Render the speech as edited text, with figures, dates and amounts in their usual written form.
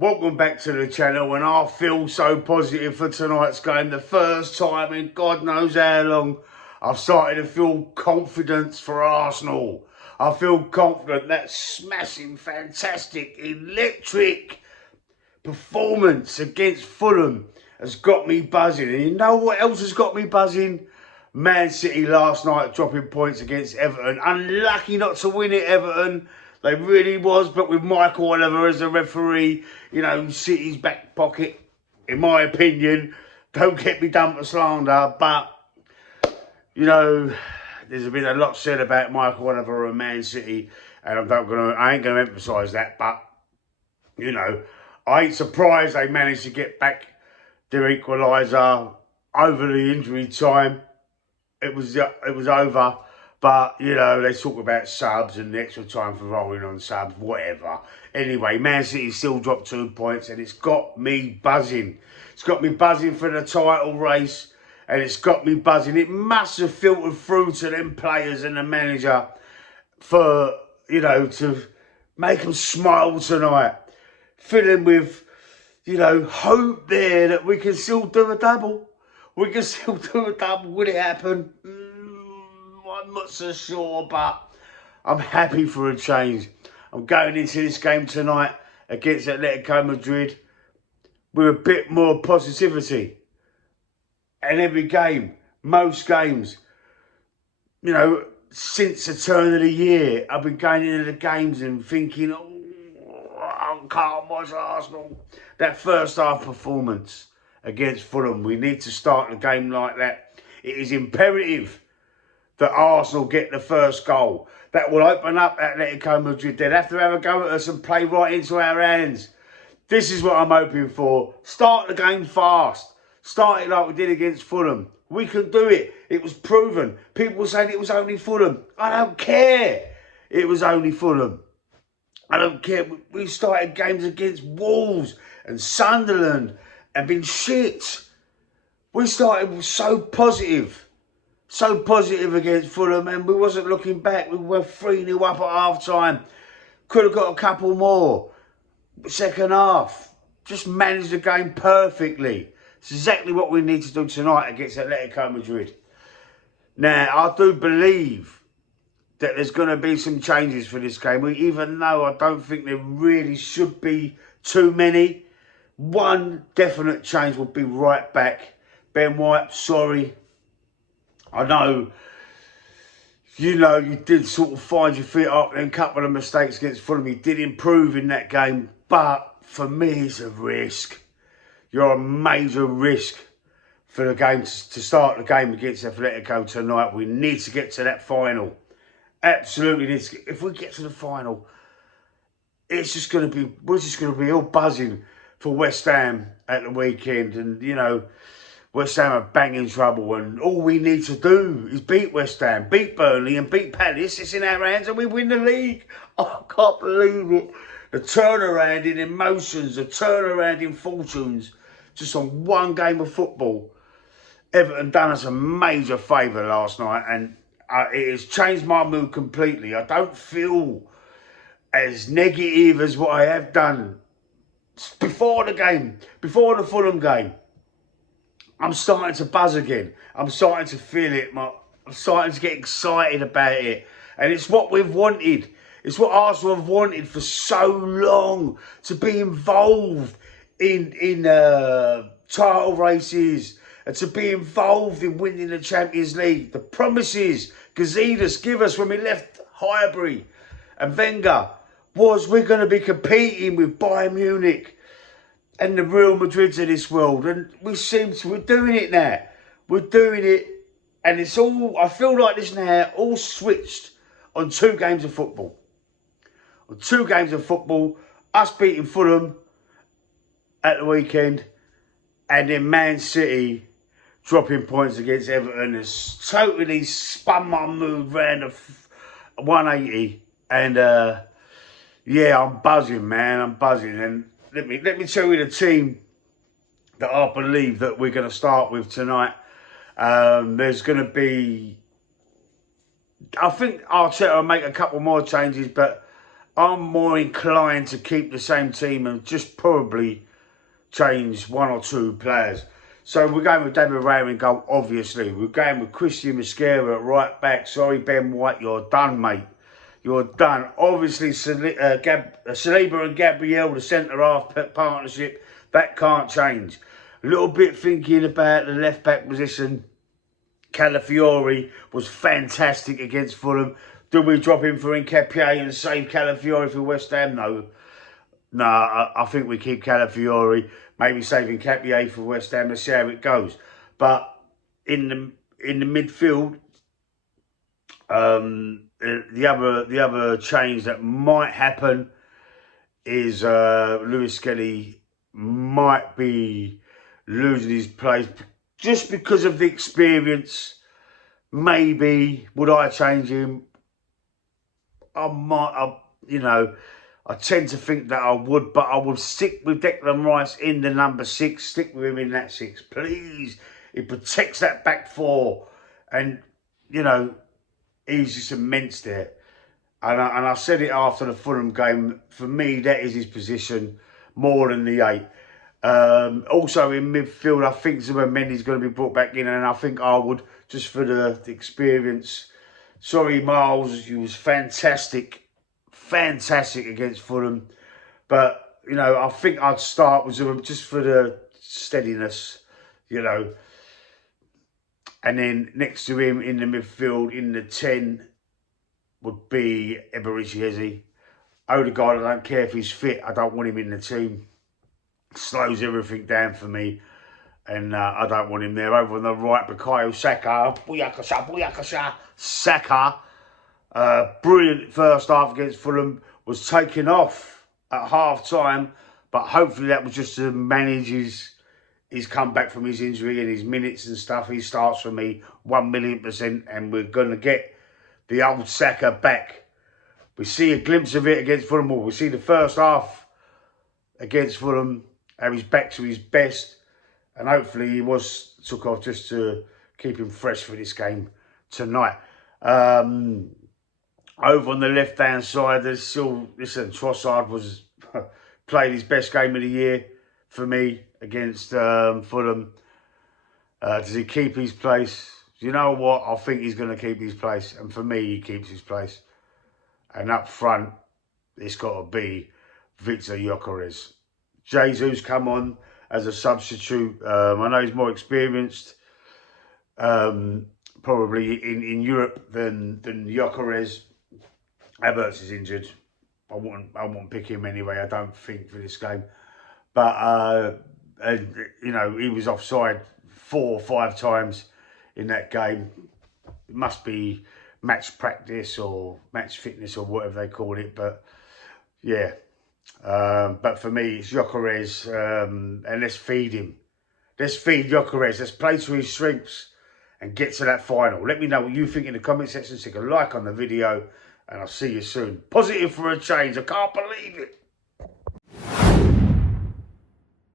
Welcome back to the channel, and I feel so positive for tonight's game. The first time in God knows how long I've started to feel confidence for Arsenal. I feel confident. That smashing, fantastic, electric performance against Fulham has got me buzzing. And you know what else has got me buzzing? Man City last night dropping points against Everton. Unlucky not to win it, Everton. They really was, but with Michael Oliver as the referee, you know, City's back pocket, in my opinion. Don't get me done for slander, but, you know, there's been a lot said about Michael Oliver and Man City, and I ain't gonna emphasise that, but, you know, I ain't surprised they managed to get back their equaliser over the injury time. It was over. But, you know, they talk about subs and the extra time for rolling on subs, whatever. Anyway, Man City still dropped 2 points, and it's got me buzzing. It's got me buzzing for the title race, and it's got me buzzing. It must have filtered through to them players and the manager for, you know, to make them smile tonight. Filling with, you know, hope there that we can still do a double. We can still do a double. Would it happen? I'm not so sure, but I'm happy for a change. I'm going into this game tonight against Atletico Madrid with a bit more positivity. And every game, most games, you know, since the turn of the year, I've been going into the games and thinking, oh, I can't watch Arsenal. That first half performance against Fulham, we need to start the game like that. It is imperative that Arsenal get the first goal. That will open up Atletico Madrid. They'll have to have a go at us and play right into our hands. This is what I'm hoping for. Start the game fast. Start it like we did against Fulham. We can do it. It was proven. People were saying it was only Fulham. I don't care. It was only Fulham. I don't care. We started games against Wolves and Sunderland and been shit. We started so positive. So positive against Fulham, and we wasn't looking back. We were 3-0 up at half-time. Could have got a couple more. Second half, just managed the game perfectly. It's exactly what we need to do tonight against Atletico Madrid. Now, I do believe that there's going to be some changes for this game, even though I don't think there really should be too many. One definite change will be right back. Ben White, sorry. I know, you did sort of find your feet up and a couple of mistakes against Fulham. You did improve in that game, but for me, it's a risk. You're a major risk for the game to start the game against Atletico tonight. We need to get to that final. Absolutely need to. If we get to the final, it's just going to be, we're just going to be all buzzing for West Ham at the weekend, and you know, West Ham are banging trouble, and all we need to do is beat West Ham, beat Burnley and beat Palace. It's in our hands and we win the league. Oh, I can't believe it. The turnaround in emotions, the turnaround in fortunes, just on one game of football. Everton done us a major favour last night, and it has changed my mood completely. I don't feel as negative as what I have done before the game, before the Fulham game. I'm starting to buzz again. I'm starting to feel it. I'm starting to get excited about it. And it's what we've wanted. It's what Arsenal have wanted for so long. To be involved in title races. And to be involved in winning the Champions League. The promises Gazidis give us when we left Highbury and Wenger was we're going to be competing with Bayern Munich and the Real Madrids of this world, and we're doing it now. We're doing it, and it's all, I feel like this now, all switched on 2 games of football. On 2 games of football, us beating Fulham at the weekend, and then Man City dropping points against Everton has totally spun my mood round a 180, and yeah, I'm buzzing, man, I'm buzzing, and let me tell you the team that I believe that we're going to start with tonight. There's going to be, I think Arteta will make a couple more changes, but I'm more inclined to keep the same team and just probably change one or two players. So we're going with David Raya in goal, obviously. We're going with Christian Mosquera at right back. Sorry, Ben White, you're done, mate. You're done. Obviously, Saliba and Gabriel, the centre-half partnership, that can't change. A little bit thinking about the left-back position. Calafiori was fantastic against Fulham. Do we drop him for Nketiah and save Calafiori for West Ham? No. No, I think we keep Calafiori, maybe saving Nketiah for West Ham and see how it goes. But in the midfield, the other change that might happen is Lewis Skelly might be losing his place just because of the experience. Maybe would I change him? I might. I tend to think that I would, but I would stick with Declan Rice in the number 6. Stick with him in that 6, please. He protects that back 4, and he's just immense there. And I said it after the Fulham game. For me, that is his position more than the 8. Also in midfield, I think Zubimendi's going to be brought back in, and I think I would, just for the experience. Sorry, Miles, you was fantastic against Fulham. But, I think I'd start with Zuma just for the steadiness, And then next to him in the midfield, in the 10, would be Eberechi Eze. Odegaard, I don't care if he's fit. I don't want him in the team. Slows everything down for me. And I don't want him there. Over on the right, Bukayo Saka. Booyakasha. Saka. Brilliant first half against Fulham. Was taken off at half-time. But hopefully that was just to manage his comeback from his injury and his minutes and stuff. He starts for me 1,000,000%. And we're going to get the old Saka back. We see a glimpse of it against Fulham. We see the first half against Fulham. How he's back to his best. And hopefully he took off just to keep him fresh for this game tonight. Over on the left-hand side, there's still, Trossard was played his best game of the year for me against Fulham. Does he keep his place? You know what? I think he's going to keep his place. And for me, he keeps his place. And up front, it's got to be Victor Gyökeres. Jesus come on as a substitute. I know he's more experienced, probably in Europe than Gyökeres. Havertz is injured. I wouldn't pick him anyway. I don't think for this game. But he was offside 4 or 5 times in that game. It must be match practice or match fitness or whatever they call it. But yeah. But for me, it's Gyökeres, and let's feed him. Let's feed Gyökeres. Let's play to his strengths and get to that final. Let me know what you think in the comment section. Stick a like on the video, and I'll see you soon. Positive for a change. I can't believe it.